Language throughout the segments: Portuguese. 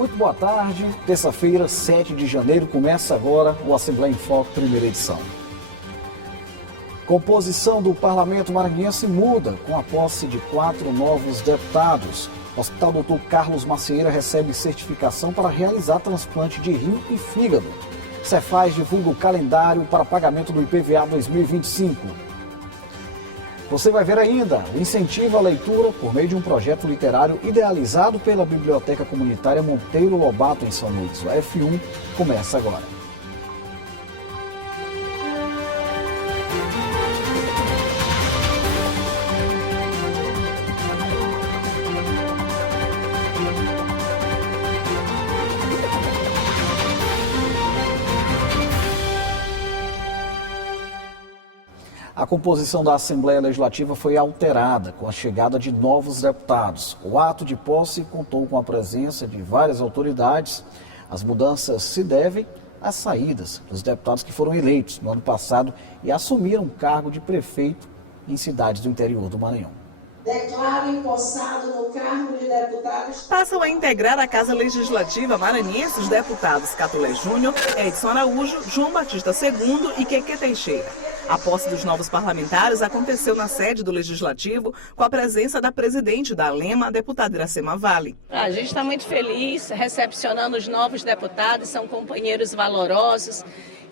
Muito boa tarde, terça-feira, 7 de janeiro, começa agora o Assembleia em Foco, primeira edição. Composição do Parlamento Maranhense muda com a posse de 4 novos deputados. O Hospital Dr. Carlos Macieira recebe certificação para realizar transplante de rim e fígado. Cefaz divulga o calendário para pagamento do IPVA 2025. Você vai ver ainda o incentivo à leitura por meio de um projeto literário idealizado pela Biblioteca Comunitária Monteiro Lobato, em São Luís. O F1 começa agora. A composição da Assembleia Legislativa foi alterada com a chegada de novos deputados. O ato de posse contou com a presença de várias autoridades. As mudanças se devem às saídas dos deputados que foram eleitos no ano passado e assumiram o cargo de prefeito em cidades do interior do Maranhão. Declaro empossado no cargo de deputado. Passam a integrar a Casa Legislativa maranhense os deputados Catulé Júnior, Edson Araújo, João Batista II e Queque Teixeira. A posse dos novos parlamentares aconteceu na sede do Legislativo com a presença da presidente da ALEMA, a deputada Iracema Vale. A gente está muito feliz recepcionando os novos deputados, são companheiros valorosos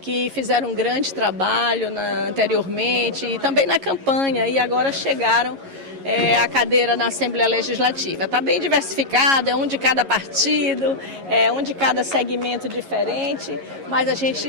que fizeram um grande trabalho anteriormente e também na campanha e agora chegaram a cadeira na Assembleia Legislativa. Está bem diversificada, é um de cada partido, um de cada segmento diferente, mas a gente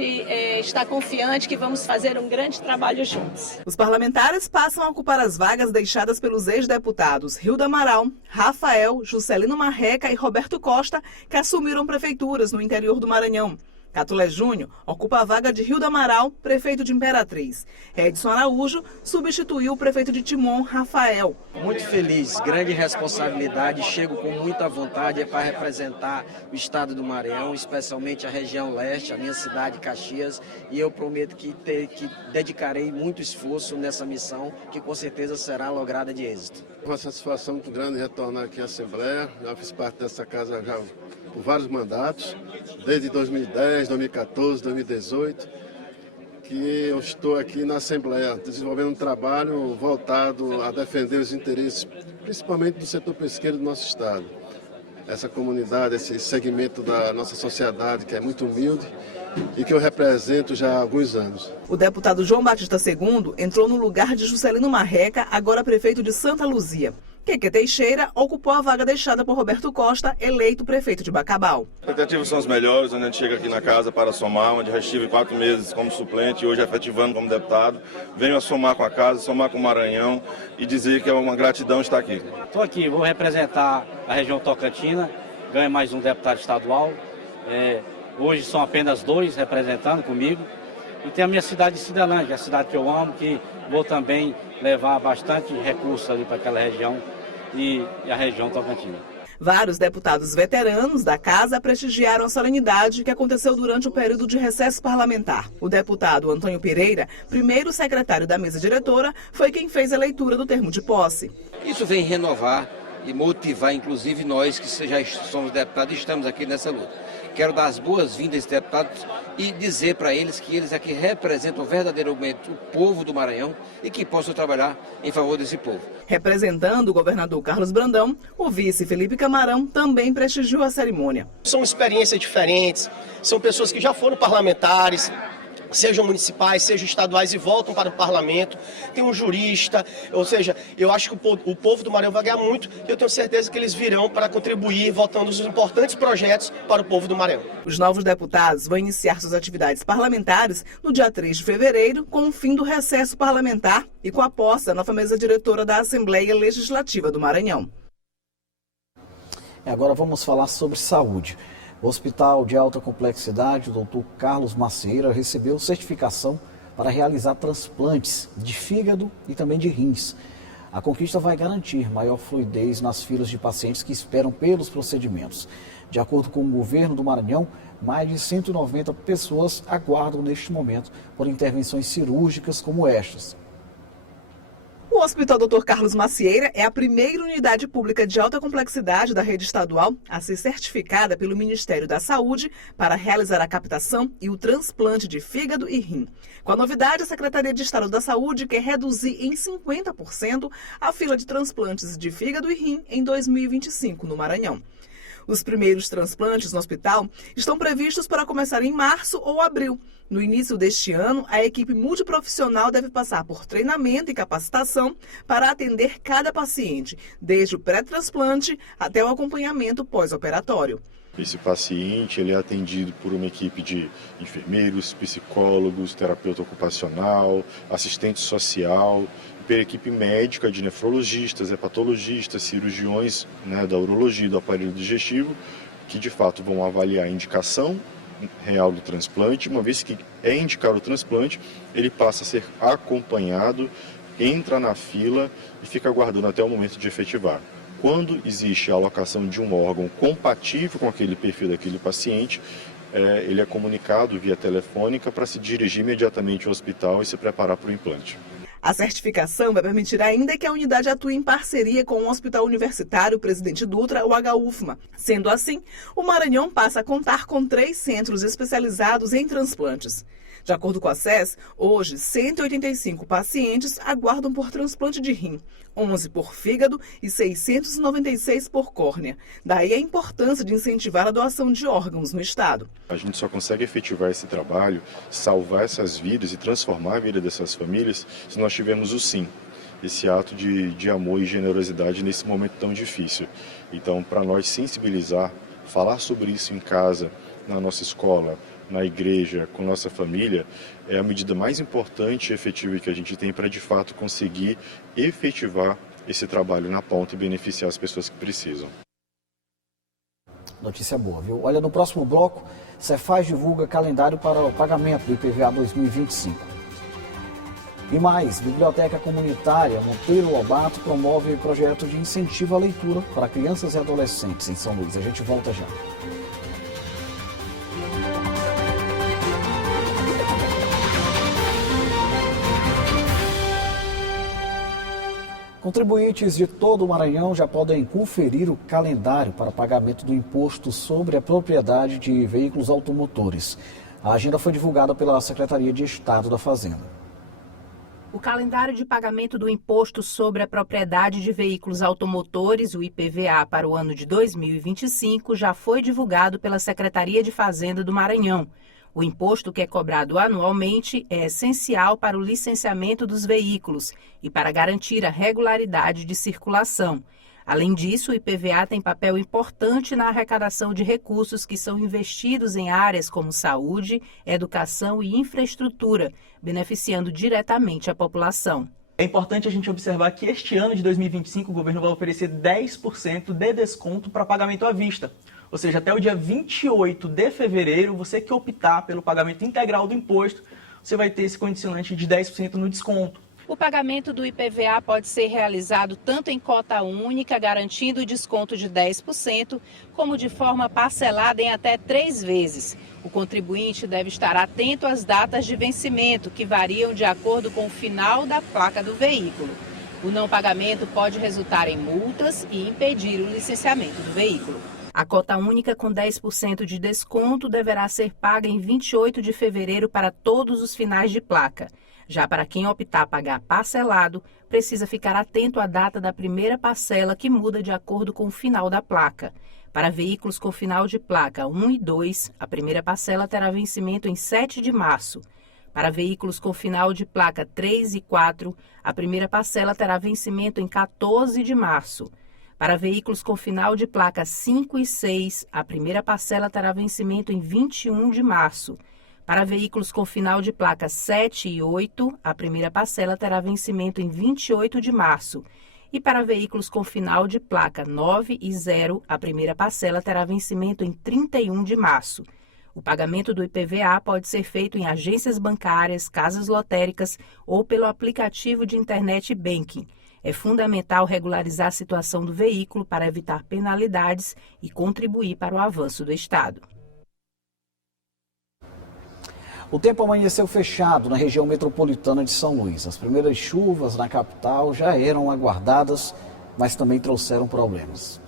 está confiante que vamos fazer um grande trabalho juntos. Os parlamentares passam a ocupar as vagas deixadas pelos ex-deputados Hilda Amaral, Rafael, Juscelino Marreca e Roberto Costa, que assumiram prefeituras no interior do Maranhão. Catulé Júnior ocupa a vaga de Hilda Amaral, prefeito de Imperatriz. Edson Araújo substituiu o prefeito de Timon, Rafael. Muito feliz, grande responsabilidade, chego com muita vontade para representar o estado do Maranhão, especialmente a região leste, a minha cidade, Caxias, e eu prometo que dedicarei muito esforço nessa missão, que com certeza será lograda de êxito. Uma satisfação muito grande retornar aqui à Assembleia, já fiz parte dessa casa já por vários mandatos, desde 2010, 2014, 2018, que eu estou aqui na Assembleia, desenvolvendo um trabalho voltado a defender os interesses, principalmente do setor pesqueiro do nosso estado. Essa comunidade, esse segmento da nossa sociedade que é muito humilde e que eu represento já há alguns anos. O deputado João Batista II entrou no lugar de Juscelino Marreca, agora prefeito de Santa Luzia. Queque Teixeira ocupou a vaga deixada por Roberto Costa, eleito prefeito de Bacabal. As expectativas são as melhores, onde a gente chega aqui na casa para somar, onde já estive 4 meses como suplente e hoje efetivando como deputado. Venho a somar com a casa, somar com o Maranhão e dizer que é uma gratidão estar aqui. Estou aqui, vou representar a região Tocantina, ganho mais um deputado estadual. Hoje são apenas 2 representando comigo. E tem a minha cidade de Cidelândia, a cidade que eu amo, que vou também levar bastante recursos ali para aquela região e a região Tocantina. Vários deputados veteranos da casa prestigiaram a solenidade que aconteceu durante o período de recesso parlamentar. O deputado Antônio Pereira, primeiro secretário da mesa diretora, foi quem fez a leitura do termo de posse. Isso vem renovar e motivar, inclusive nós que já somos deputados e estamos aqui nessa luta. Quero dar as boas-vindas a esses deputados e dizer para eles que eles aqui representam verdadeiramente o povo do Maranhão e que possam trabalhar em favor desse povo. Representando o governador Carlos Brandão, o vice Felipe Camarão também prestigiou a cerimônia. São experiências diferentes, são pessoas que já foram parlamentares, sejam municipais, sejam estaduais e voltam para o parlamento. Tem um jurista, ou seja, eu acho que o povo do Maranhão vai ganhar muito e eu tenho certeza que eles virão para contribuir votando os importantes projetos para o povo do Maranhão. Os novos deputados vão iniciar suas atividades parlamentares no dia 3 de fevereiro, com o fim do recesso parlamentar e com a posse da nova mesa diretora da Assembleia Legislativa do Maranhão. Agora vamos falar sobre saúde. O Hospital de Alta Complexidade, o Dr. Carlos Macieira, recebeu certificação para realizar transplantes de fígado e também de rins. A conquista vai garantir maior fluidez nas filas de pacientes que esperam pelos procedimentos. De acordo com o governo do Maranhão, mais de 190 pessoas aguardam neste momento por intervenções cirúrgicas como estas. O Hospital Dr. Carlos Macieira é a primeira unidade pública de alta complexidade da rede estadual a ser certificada pelo Ministério da Saúde para realizar a captação e o transplante de fígado e rim. Com a novidade, a Secretaria de Estado da Saúde quer reduzir em 50% a fila de transplantes de fígado e rim em 2025 no Maranhão. Os primeiros transplantes no hospital estão previstos para começar em março ou abril. No início deste ano, a equipe multiprofissional deve passar por treinamento e capacitação para atender cada paciente, desde o pré-transplante até o acompanhamento pós-operatório. Esse paciente ele é atendido por uma equipe de enfermeiros, psicólogos, terapeuta ocupacional, assistente social, pela equipe médica de nefrologistas, hepatologistas, cirurgiões, da urologia e do aparelho digestivo, que de fato vão avaliar a indicação real do transplante. Uma vez que é indicado o transplante, ele passa a ser acompanhado, entra na fila e fica aguardando até o momento de efetivar. Quando existe a alocação de um órgão compatível com aquele perfil daquele paciente, ele é comunicado via telefônica para se dirigir imediatamente ao hospital e se preparar para o implante. A certificação vai permitir ainda que a unidade atue em parceria com o Hospital Universitário Presidente Dutra, o HUFMA. Sendo assim, o Maranhão passa a contar com 3 centros especializados em transplantes. De acordo com a SES, hoje 185 pacientes aguardam por transplante de rim, 11 por fígado e 696 por córnea. Daí a importância de incentivar a doação de órgãos no estado. A gente só consegue efetivar esse trabalho, salvar essas vidas e transformar a vida dessas famílias se nós tivermos o sim, esse ato de amor e generosidade nesse momento tão difícil. Então, para nós sensibilizar, falar sobre isso em casa, na nossa escola, na igreja, com nossa família, é a medida mais importante e efetiva que a gente tem para, de fato, conseguir efetivar esse trabalho na ponta e beneficiar as pessoas que precisam. Notícia boa, viu? Olha, no próximo bloco, Cefaz divulga calendário para o pagamento do IPVA 2025. E mais, Biblioteca Comunitária Monteiro Lobato promove projeto de incentivo à leitura para crianças e adolescentes em São Luís. A gente volta já. Contribuintes de todo o Maranhão já podem conferir o calendário para pagamento do imposto sobre a propriedade de veículos automotores. A agenda foi divulgada pela Secretaria de Estado da Fazenda. O calendário de pagamento do imposto sobre a propriedade de veículos automotores, o IPVA, para o ano de 2025 já foi divulgado pela Secretaria de Fazenda do Maranhão. O imposto, que é cobrado anualmente, é essencial para o licenciamento dos veículos e para garantir a regularidade de circulação. Além disso, o IPVA tem papel importante na arrecadação de recursos que são investidos em áreas como saúde, educação e infraestrutura, beneficiando diretamente a população. É importante a gente observar que este ano de 2025 o governo vai oferecer 10% de desconto para pagamento à vista. Ou seja, até o dia 28 de fevereiro, você que optar pelo pagamento integral do imposto, você vai ter esse condicionante de 10% no desconto. O pagamento do IPVA pode ser realizado tanto em cota única, garantindo o desconto de 10%, como de forma parcelada em até 3 vezes. O contribuinte deve estar atento às datas de vencimento, que variam de acordo com o final da placa do veículo. O não pagamento pode resultar em multas e impedir o licenciamento do veículo. A cota única com 10% de desconto deverá ser paga em 28 de fevereiro para todos os finais de placa. Já para quem optar pagar parcelado, precisa ficar atento à data da primeira parcela, que muda de acordo com o final da placa. Para veículos com final de placa 1 e 2, a primeira parcela terá vencimento em 7 de março. Para veículos com final de placa 3 e 4, a primeira parcela terá vencimento em 14 de março. Para veículos com final de placa 5 e 6, a primeira parcela terá vencimento em 21 de março. Para veículos com final de placa 7 e 8, a primeira parcela terá vencimento em 28 de março. E para veículos com final de placa 9 e 0, a primeira parcela terá vencimento em 31 de março. O pagamento do IPVA pode ser feito em agências bancárias, casas lotéricas ou pelo aplicativo de internet banking. É fundamental regularizar a situação do veículo para evitar penalidades e contribuir para o avanço do Estado. O tempo amanheceu fechado na região metropolitana de São Luís. As primeiras chuvas na capital já eram aguardadas, mas também trouxeram problemas.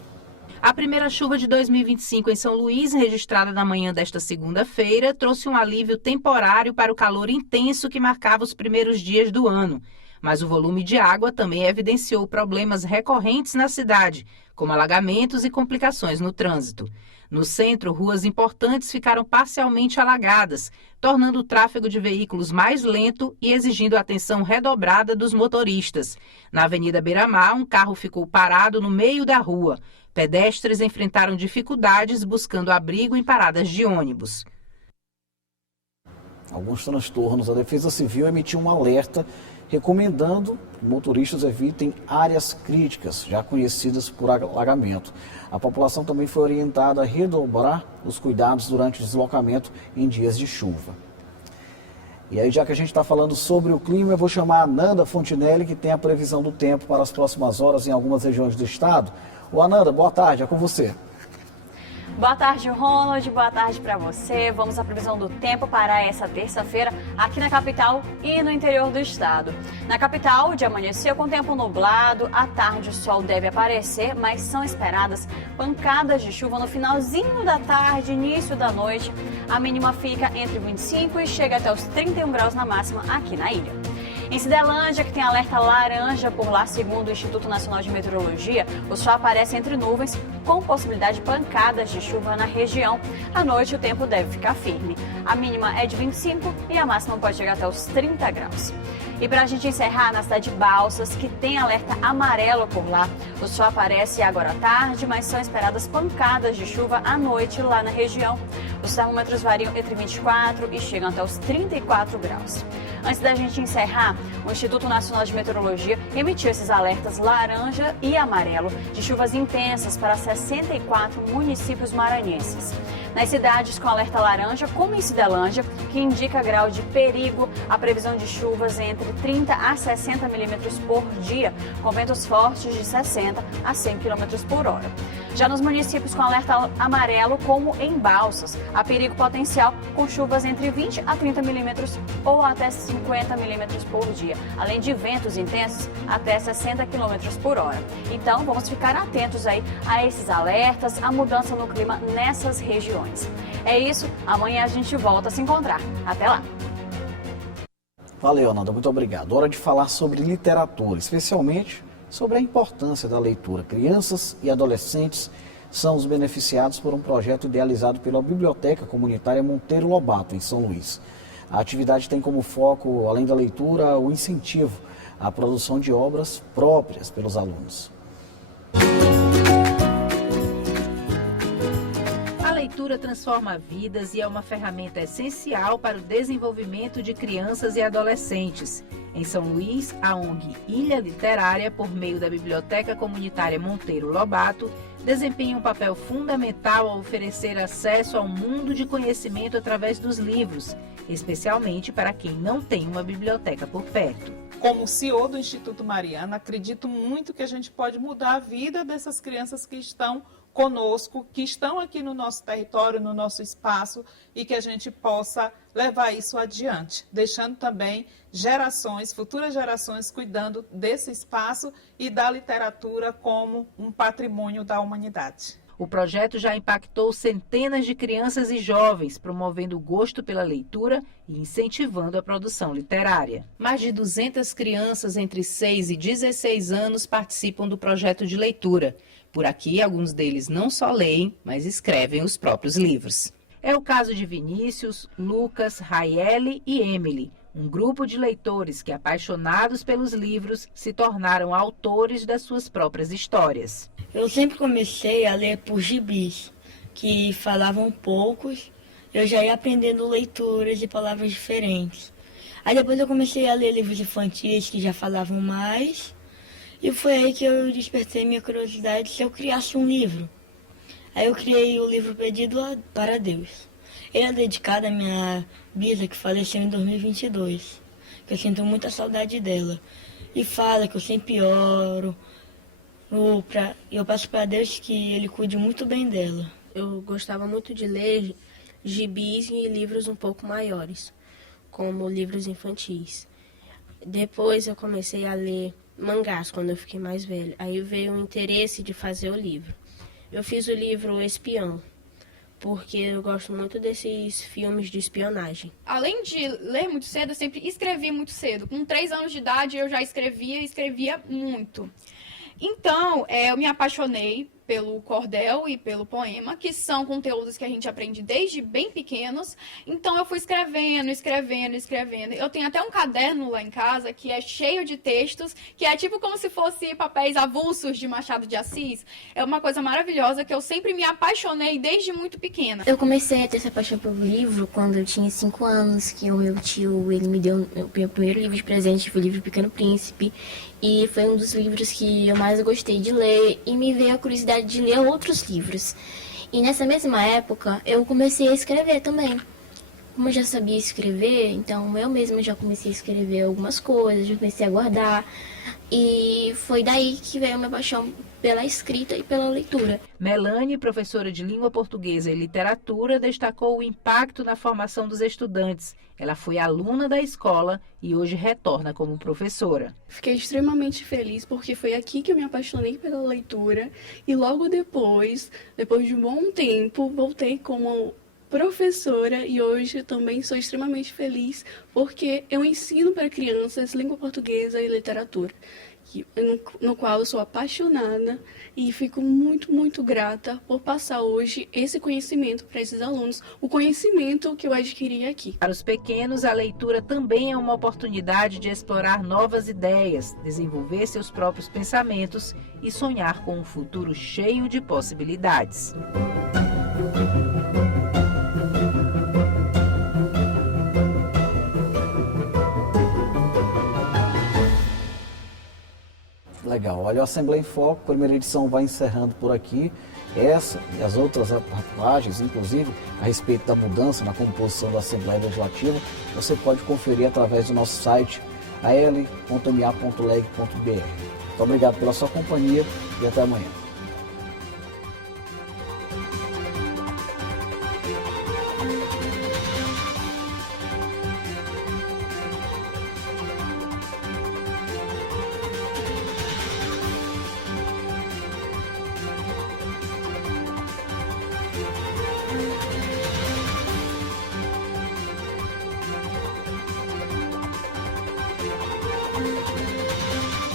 A primeira chuva de 2025 em São Luís, registrada na manhã desta segunda-feira, trouxe um alívio temporário para o calor intenso que marcava os primeiros dias do ano. Mas o volume de água também evidenciou problemas recorrentes na cidade, como alagamentos e complicações no trânsito. No centro, ruas importantes ficaram parcialmente alagadas, tornando o tráfego de veículos mais lento e exigindo atenção redobrada dos motoristas. Na Avenida Beira-Mar, um carro ficou parado no meio da rua. Pedestres enfrentaram dificuldades buscando abrigo em paradas de ônibus. Alguns transtornos. A Defesa Civil emitiu um alerta recomendando que motoristas evitem áreas críticas, já conhecidas por alagamento. A população também foi orientada a redobrar os cuidados durante o deslocamento em dias de chuva. E aí, já que a gente está falando sobre o clima, eu vou chamar a Nanda Fontinelli, que tem a previsão do tempo para as próximas horas em algumas regiões do estado. Ô Ananda, boa tarde, é com você. Boa tarde, Ronald. Boa tarde para você. Vamos à previsão do tempo para essa terça-feira aqui na capital e no interior do estado. Na capital, de amanhecer com tempo nublado, à tarde o sol deve aparecer, mas são esperadas pancadas de chuva no finalzinho da tarde, início da noite. A mínima fica entre 25 e chega até os 31 graus na máxima aqui na ilha. Em Cidelândia, que tem alerta laranja por lá, segundo o Instituto Nacional de Meteorologia, o sol aparece entre nuvens, com possibilidade de pancadas de chuva na região. À noite, o tempo deve ficar firme. A mínima é de 25 e a máxima pode chegar até os 30 graus. E para a gente encerrar, na cidade de Balsas, que tem alerta amarelo por lá, o sol aparece agora à tarde, mas são esperadas pancadas de chuva à noite lá na região. Os termômetros variam entre 24 e chegam até os 34 graus. Antes da gente encerrar, o Instituto Nacional de Meteorologia emitiu esses alertas laranja e amarelo de chuvas intensas para 64 municípios maranhenses. Nas cidades com alerta laranja, como em Cidelândia, que indica grau de perigo, a previsão de chuvas entre 30 a 60 milímetros por dia, com ventos fortes de 60 a 100 quilômetros por hora. Já nos municípios com alerta amarelo, como em Balsas, há perigo potencial com chuvas entre 20 a 30 milímetros ou até 50 milímetros por dia, além de ventos intensos até 60 quilômetros por hora. Então, vamos ficar atentos aí a esses alertas, a mudança no clima nessas regiões. É isso, amanhã a gente volta a se encontrar. Até lá! Valeu, Nanda, muito obrigado. Hora de falar sobre literatura, especialmente sobre a importância da leitura. Crianças e adolescentes são os beneficiados por um projeto idealizado pela Biblioteca Comunitária Monteiro Lobato, em São Luís. A atividade tem como foco, além da leitura, o incentivo à produção de obras próprias pelos alunos. A leitura transforma vidas e é uma ferramenta essencial para o desenvolvimento de crianças e adolescentes. Em São Luís, a ONG Ilha Literária, por meio da Biblioteca Comunitária Monteiro Lobato, desempenha um papel fundamental ao oferecer acesso a um mundo de conhecimento através dos livros, especialmente para quem não tem uma biblioteca por perto. Como CEO do Instituto Mariana, acredito muito que a gente pode mudar a vida dessas crianças que estão conosco, que estão aqui no nosso território, no nosso espaço, e que a gente possa levar isso adiante, deixando também futuras gerações cuidando desse espaço e da literatura como um patrimônio da humanidade. O projeto já impactou centenas de crianças e jovens, promovendo o gosto pela leitura e incentivando a produção literária. Mais de 200 crianças entre 6 e 16 anos participam do projeto de leitura. Por aqui, alguns deles não só leem, mas escrevem os próprios livros. É o caso de Vinícius, Lucas, Raiele e Emily, um grupo de leitores que, apaixonados pelos livros, se tornaram autores das suas próprias histórias. Eu sempre comecei a ler por gibis, que falavam poucos, eu já ia aprendendo leituras e palavras diferentes. Aí depois eu comecei a ler livros infantis que já falavam mais, e foi aí que eu despertei minha curiosidade se eu criasse um livro. Aí eu criei o livro Pedido para Deus. Ele é dedicado à minha bisa que faleceu em 2022, que eu sinto muita saudade dela. E fala que eu sempre oro, e eu peço para Deus que Ele cuide muito bem dela. Eu gostava muito de ler gibis e livros um pouco maiores. como livros infantis. Depois eu comecei a ler mangás quando eu fiquei mais velha. Aí veio o interesse de fazer o livro. Eu fiz o livro Espião, porque eu gosto muito desses filmes de espionagem. Além de ler muito cedo, eu sempre escrevi muito cedo. Com 3 anos de idade eu já escrevia muito. Então, eu me apaixonei pelo cordel e pelo poema, que são conteúdos que a gente aprende desde bem pequenos. Então eu fui escrevendo. Eu tenho até um caderno lá em casa que é cheio de textos, que é tipo como se fosse papéis avulsos de Machado de Assis. É uma coisa maravilhosa que eu sempre me apaixonei desde muito pequena. Eu comecei a ter essa paixão pelo livro quando eu tinha 5 anos, que o meu tio, ele me deu o meu primeiro livro de presente, foi o livro Pequeno Príncipe. E foi um dos livros que eu mais gostei de ler e me veio a curiosidade de ler outros livros. E nessa mesma época eu comecei a escrever também. Como eu já sabia escrever, então eu mesma já comecei a escrever algumas coisas, já comecei a guardar. E foi daí que veio a minha paixão pela escrita e pela leitura. Melanie, professora de língua portuguesa e literatura, destacou o impacto na formação dos estudantes. Ela foi aluna da escola e hoje retorna como professora. Fiquei extremamente feliz porque foi aqui que eu me apaixonei pela leitura e logo depois de um bom tempo, voltei como professora e hoje também sou extremamente feliz porque eu ensino para crianças língua portuguesa e literatura, no qual eu sou apaixonada e fico muito, muito grata por passar hoje esse conhecimento para esses alunos, o conhecimento que eu adquiri aqui. Para os pequenos, a leitura também é uma oportunidade de explorar novas ideias, desenvolver seus próprios pensamentos e sonhar com um futuro cheio de possibilidades. Legal. Olha, a Assembleia em Foco, primeira edição vai encerrando por aqui. Essa e as outras reportagens, inclusive a respeito da mudança na composição da Assembleia Legislativa, você pode conferir através do nosso site al.ma.leg.br. Muito obrigado pela sua companhia e até amanhã.